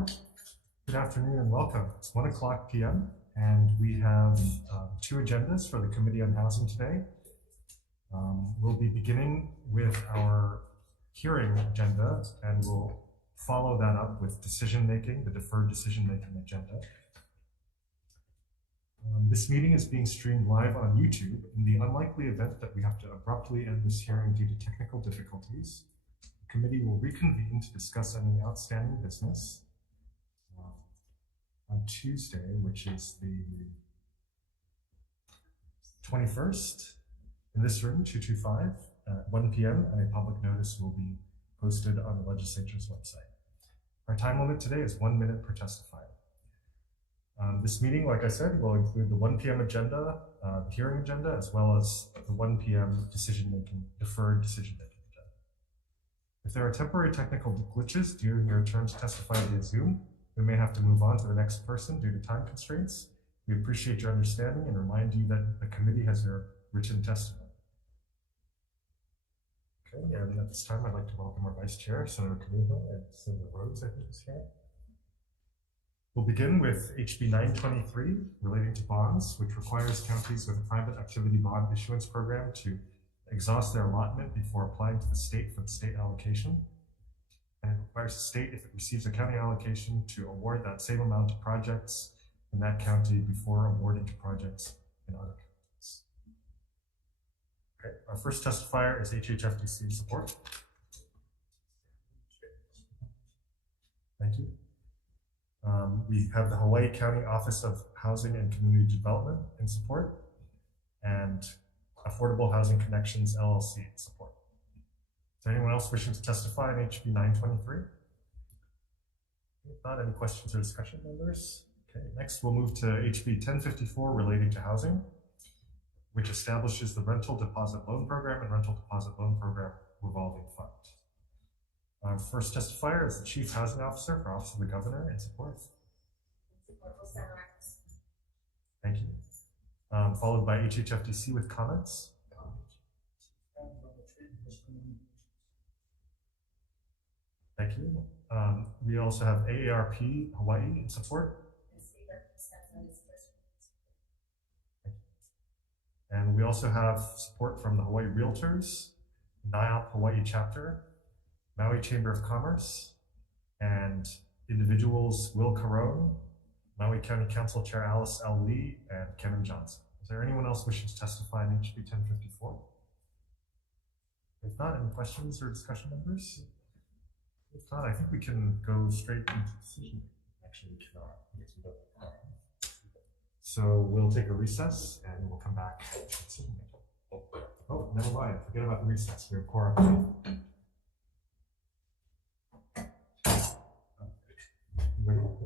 Good afternoon and welcome. It's 1:00 p.m. and we have two agendas for the Committee on Housing today. We'll be beginning with our hearing agenda and we'll follow that up with decision-making, the deferred decision-making agenda. This meeting is being streamed live on YouTube. In the unlikely event that we have to abruptly end this hearing due to technical difficulties, the committee will reconvene to discuss any outstanding business on Tuesday, which is the 21st, in this room, 225, at 1 p.m., and a public notice will be posted on the legislature's website. Our time limit today is 1 minute per testifier. This meeting, like I said, will include the 1 p.m. agenda, the hearing agenda, as well as the 1 p.m. deferred decision-making agenda. If there are temporary technical glitches during your turn to testify via Zoom, we may have to move on to the next person due to time constraints. We appreciate your understanding and remind you that the committee has your written testimony. Okay, and at this time, I'd like to welcome our Vice Chair, Senator Canuho, and Senator Rhodes, I think, is here. We'll begin with HB 923 relating to bonds, which requires counties with a private activity bond issuance program to exhaust their allotment before applying to the state for the state allocation. And it requires the state, if it receives a county allocation, to award that same amount to projects in that county before awarding to projects in other counties. Okay, our first testifier is HHFDC in support. Thank you. We have the Hawaii County Office of Housing and Community Development in support, and Affordable Housing Connections LLC in support. Is there anyone else wishing to testify on HB 923? If not, any questions or discussion, members? Okay, next we'll move to HB 1054 relating to housing, which establishes the Rental Deposit Loan Program and Rental Deposit Loan Program Revolving Fund. Our first testifier is the Chief Housing Officer for Office of the Governor in support. Thank you. Followed by HHFDC with comments. Thank you. We also have AARP Hawaii in support. And we also have support from the Hawaii Realtors, NIOP Hawaii Chapter, Maui Chamber of Commerce, and individuals Will Carone, Maui County Council Chair Alice L. Lee, and Kevin Johnson. Is there anyone else wishing to testify in HB 1054? If not, any questions or discussion, members? If not, I think we can go straight into decision. Actually, we cannot. So we'll take a recess and we'll come back. Oh, never mind. Forget about the recess. We have quorum.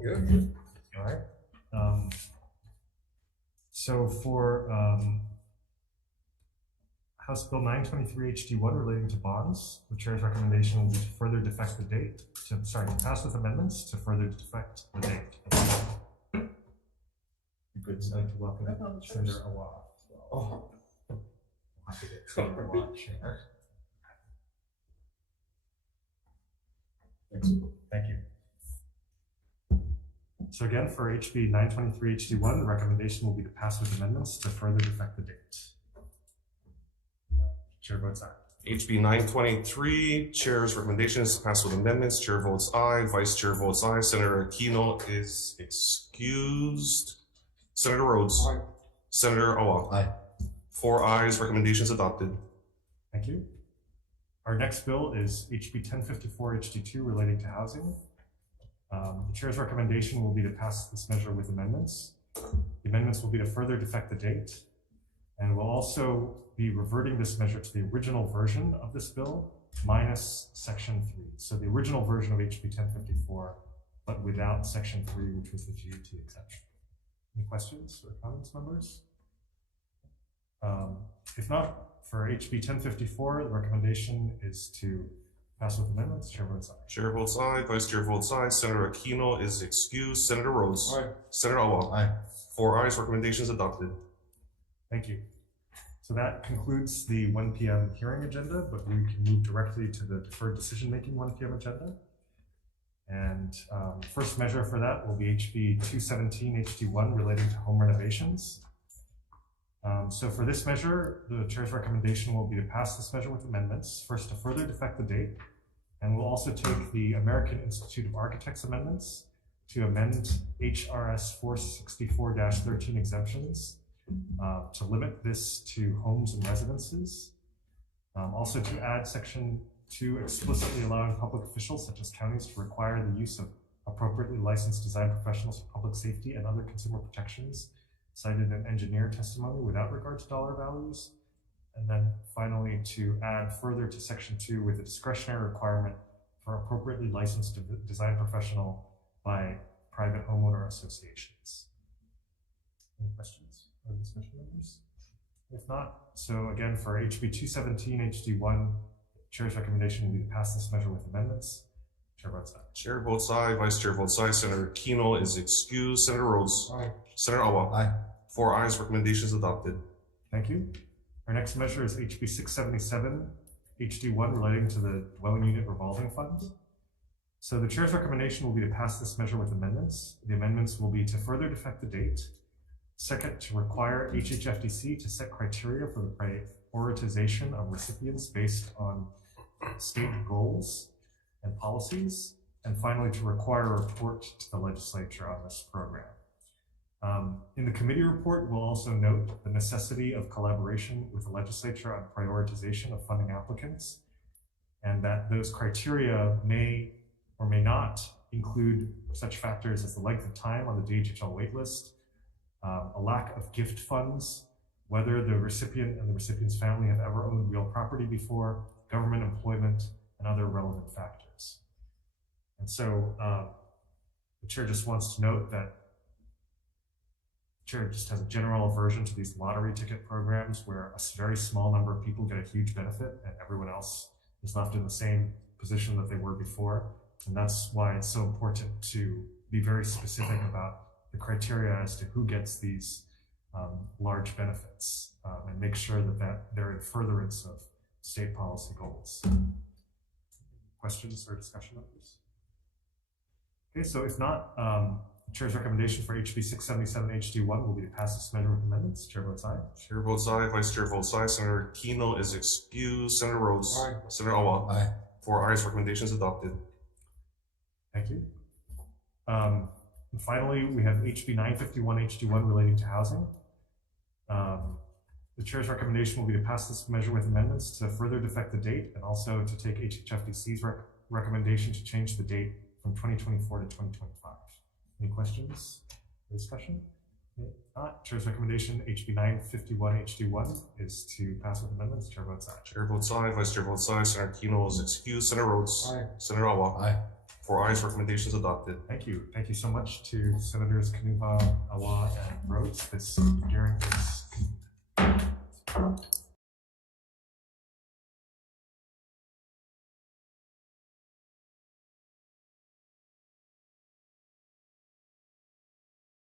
Good. All right. So for House Bill 923 HD1 relating to bonds, the chair's recommendation will be to further defect the date, to pass with amendments to further defect the date. Good, so to welcome Senator Awa. Oh, I'll have to get Senator Awa chair. Thank you. So again, for HB 923 HD1, the recommendation will be to pass with amendments to further defect the date. Chair votes aye. HB 923, Chair's recommendation is to pass with amendments. Chair votes aye. Vice Chair votes aye. Senator Aquino is excused. Senator Rhodes. Aye. Senator Awa. Aye. 4 ayes. Recommendations adopted. Thank you. Our next bill is HB 1054 HD2 relating to housing. The chair's recommendation will be to pass this measure with amendments. The amendments will be to further defect the date, and we'll also be reverting this measure to the original version of this bill minus section 3. So the original version of HB 1054, but without section 3, which was the GUT exception. Any questions or comments, members? If not, for HB 1054, the recommendation is to pass with amendments. Chair votes aye. Chair votes aye. Vice Chair votes aye. Senator Aquino is excused. Senator Rhodes. Aye. Senator Awa. Aye. 4 ayes. Recommendations adopted. Thank you. So that concludes the 1 p.m. hearing agenda, but we can move directly to the deferred decision-making 1 p.m. agenda. And first measure for that will be HB 217 HD1 relating to home renovations. So for this measure, the chair's recommendation will be to pass this measure with amendments. First, to further defect the date, and we'll also take the American Institute of Architects amendments to amend HRS 464-13 exemptions to limit this to homes and residences. Also to add section 2 explicitly allowing public officials such as counties to require the use of appropriately licensed design professionals for public safety and other consumer protections cited in engineer testimony without regard to dollar values. And then finally to add further to section 2 with a discretionary requirement for appropriately licensed design professional by private homeowner associations. Any questions or discussion members? If not, so again for HB 217 HD1, Chair's recommendation will be to pass this measure with amendments. Chair votes aye. Chair votes aye. Vice Chair votes aye. Senator Kino is excused. Senator Rhodes. Aye. Senator Awa. Aye. 4 ayes. Recommendations adopted. Thank you. Our next measure is HB 677 HD1 relating to the dwelling unit revolving fund. So the chair's recommendation will be to pass this measure with amendments. The amendments will be to further defect the date. Second, to require HHFDC to set criteria for the prioritization of recipients based on state goals and policies. And finally, to require a report to the legislature on this program. In the committee report, we'll also note the necessity of collaboration with the legislature on prioritization of funding applicants, and that those criteria may or may not include such factors as the length of time on the DHHL waitlist, a lack of gift funds, whether the recipient and the recipient's family have ever owned real property before, government employment, and other relevant factors. And so the chair just wants to note that the chair just has a general aversion to these lottery ticket programs where a very small number of people get a huge benefit and everyone else is left in the same position that they were before. And that's why it's so important to be very specific about the criteria as to who gets these large benefits and make sure that they're in furtherance of state policy goals. Questions or discussion on this? Okay, so if not, the chair's recommendation for HB 677 HD1 will be to pass this measure with amendments. Chair votes aye. Chair votes aye. Vice Chair votes aye. Senator Kino is excused. Senator Rhodes. Aye. Senator Awa. Aye. 4 ayes. Recommendations adopted. Thank you. And finally, we have HB 951 HD1 relating to housing. The chair's recommendation will be to pass this measure with amendments to further defect the date and also to take HHFDC's recommendation to change the date from 2024 to 2025. Any questions or discussion? If not, chair's recommendation HB 951 HD1 is to pass with amendments. Chair votes aye. Chair votes aye. Vice Chair votes aye. Senator Kino is excused. Senator Rhodes. Aye. Senator Awa. Aye. 4 ayes. Recommendations adopted. Thank you. Thank you so much to Senators Kanuva, Awa, and Rhodes. This hearing is